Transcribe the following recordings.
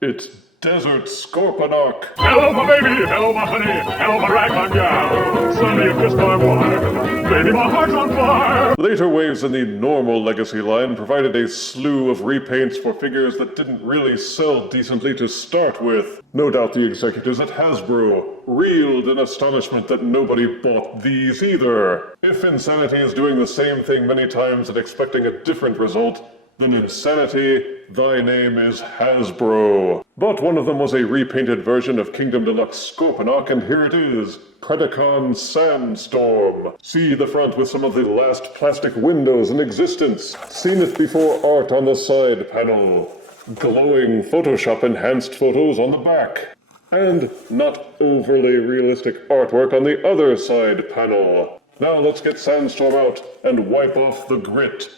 It's Desert Scorponok. Hello, my baby. Hello, my honey. Hello, my ragtime gal. Suddenly you kissed my wife. Baby, my heart's on fire. Later waves in the normal Legacy line provided a slew of repaints for figures that didn't really sell decently to start with. No doubt the executives at Hasbro reeled in astonishment that nobody bought these either. If Insanity is doing the same thing many times and expecting a different result, then Insanity, thy name is Hasbro. But one of them was a repainted version of Kingdom Deluxe Scorponok, and here it is, Predacon Sandstorm. See the front with some of the last plastic windows in existence. Seen it before art on the side panel. Glowing Photoshop-enhanced photos on the back. And not overly realistic artwork on the other side panel. Now let's get Sandstorm out and wipe off the grit.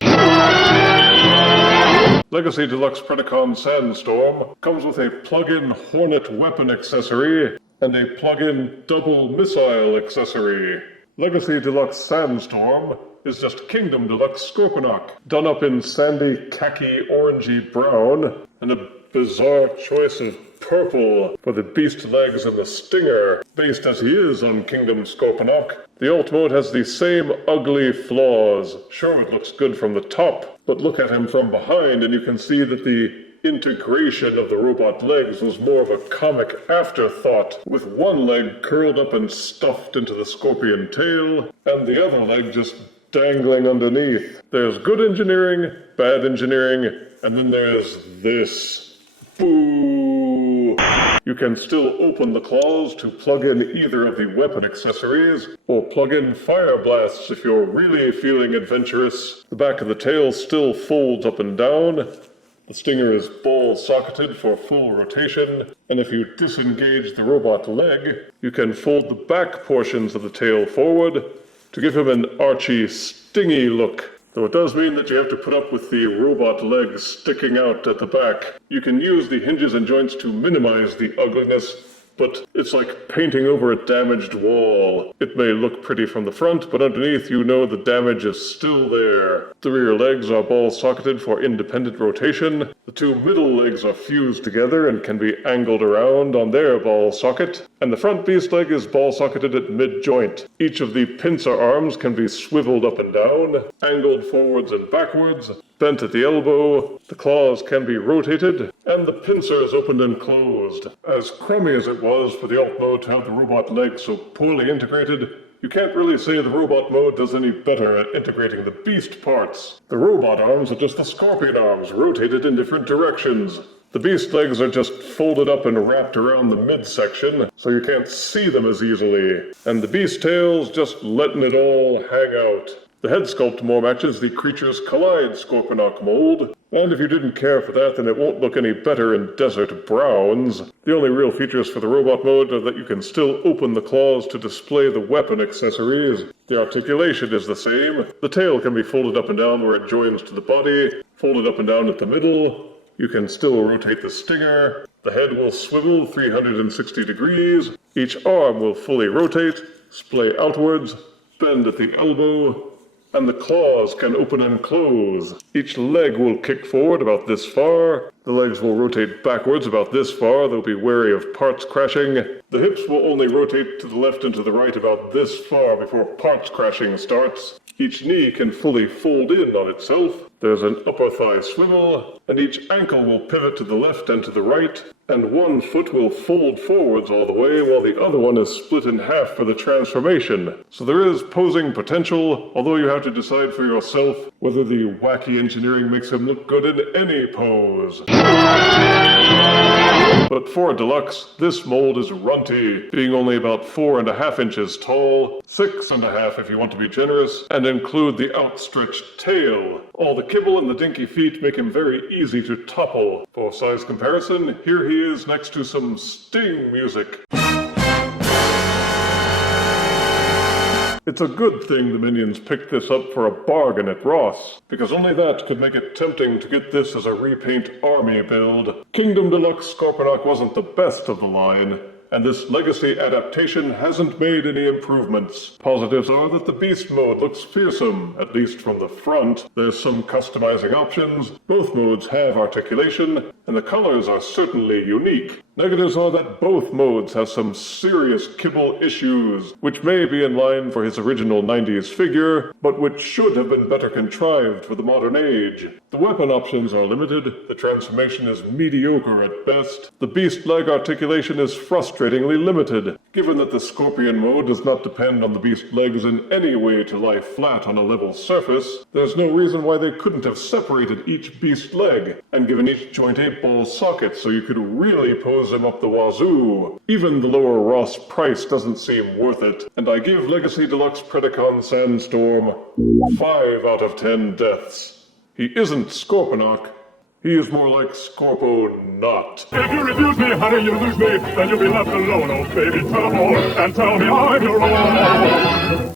Legacy Deluxe Predacon Sandstorm comes with a plug-in Hornet weapon accessory and a plug-in double missile accessory. Legacy Deluxe Sandstorm is just Kingdom Deluxe Scorponok, done up in sandy khaki orangey brown and a bizarre choice of purple for the beast legs and the stinger, based as he is on Kingdom Scorponok. The alt mode has the same ugly flaws. Sure, it looks good from the top, but look at him from behind and you can see that the integration of the robot legs was more of a comic afterthought, with one leg curled up and stuffed into the scorpion tail, and the other leg just dangling underneath. There's good engineering, bad engineering, and then there's this. Boo! You can still open the claws to plug in either of the weapon accessories, or plug in fire blasts if you're really feeling adventurous. The back of the tail still folds up and down. The stinger is ball-socketed for full rotation, and if you disengage the robot leg, you can fold the back portions of the tail forward to give him an archy, stingy look. Though it does mean that you have to put up with the robot legs sticking out at the back. You can use the hinges and joints to minimize the ugliness, but it's like painting over a damaged wall. It may look pretty from the front, but underneath you know the damage is still there. The rear legs are ball-socketed for independent rotation. The two middle legs are fused together and can be angled around on their ball socket. And the front beast leg is ball-socketed at mid-joint. Each of the pincer arms can be swiveled up and down, angled forwards and backwards, bent at the elbow, the claws can be rotated, and the pincer is opened and closed. As crummy as it was for the alt mode to have the robot legs so poorly integrated, you can't really say the robot mode does any better at integrating the beast parts. The robot arms are just the scorpion arms, rotated in different directions. The beast legs are just folded up and wrapped around the midsection, so you can't see them as easily. And the beast tail's just letting it all hang out. The head sculpt more matches the Creatures Collide Scorponok mold, and if you didn't care for that, then it won't look any better in desert browns. The only real features for the robot mode are that you can still open the claws to display the weapon accessories. The articulation is the same. The tail can be folded up and down where it joins to the body, folded up and down at the middle. You can still rotate the stinger. The head will swivel 360 degrees. Each arm will fully rotate, splay outwards, bend at the elbow, and the claws can open and close. Each leg will kick forward about this far. The legs will rotate backwards about this far. They'll be wary of parts crashing. The hips will only rotate to the left and to the right about this far before parts crashing starts. Each knee can fully fold in on itself. There's an upper thigh swivel, and each ankle will pivot to the left and to the right, and one foot will fold forwards all the way while the other one is split in half for the transformation. So there is posing potential, although you have to decide for yourself whether the wacky engineering makes him look good in any pose. But for a deluxe, this mold is runty, being only about 4.5 inches tall, 6.5 if you want to be generous, and include the outstretched tail. All the kibble and the dinky feet make him very easy to topple. For size comparison, here he is next to some Sting music. It's a good thing the minions picked this up for a bargain at Ross, because only that could make it tempting to get this as a repaint army build. Kingdom Deluxe Scorponok wasn't the best of the line, and this legacy adaptation hasn't made any improvements. Positives are that the beast mode looks fearsome, at least from the front. There's some customizing options, both modes have articulation, and the colors are certainly unique. Negatives are that both modes have some serious kibble issues, which may be in line for his original 90s figure, but which should have been better contrived for the modern age. The weapon options are limited, the transformation is mediocre at best, the beast leg articulation is frustratingly limited. Given that the scorpion mode does not depend on the beast legs in any way to lie flat on a level surface, there's no reason why they couldn't have separated each beast leg and given each joint a ball socket so you could really pose him up the wazoo. Even the lower Ross price doesn't seem worth it, and I give Legacy Deluxe Predacon Sandstorm 5 out of 10 deaths. He isn't Scorponok. He is more like Scorponot. If you refuse me, honey, you lose me. Then you'll be left alone, oh baby. Tell 'em all, and tell me I'm your own.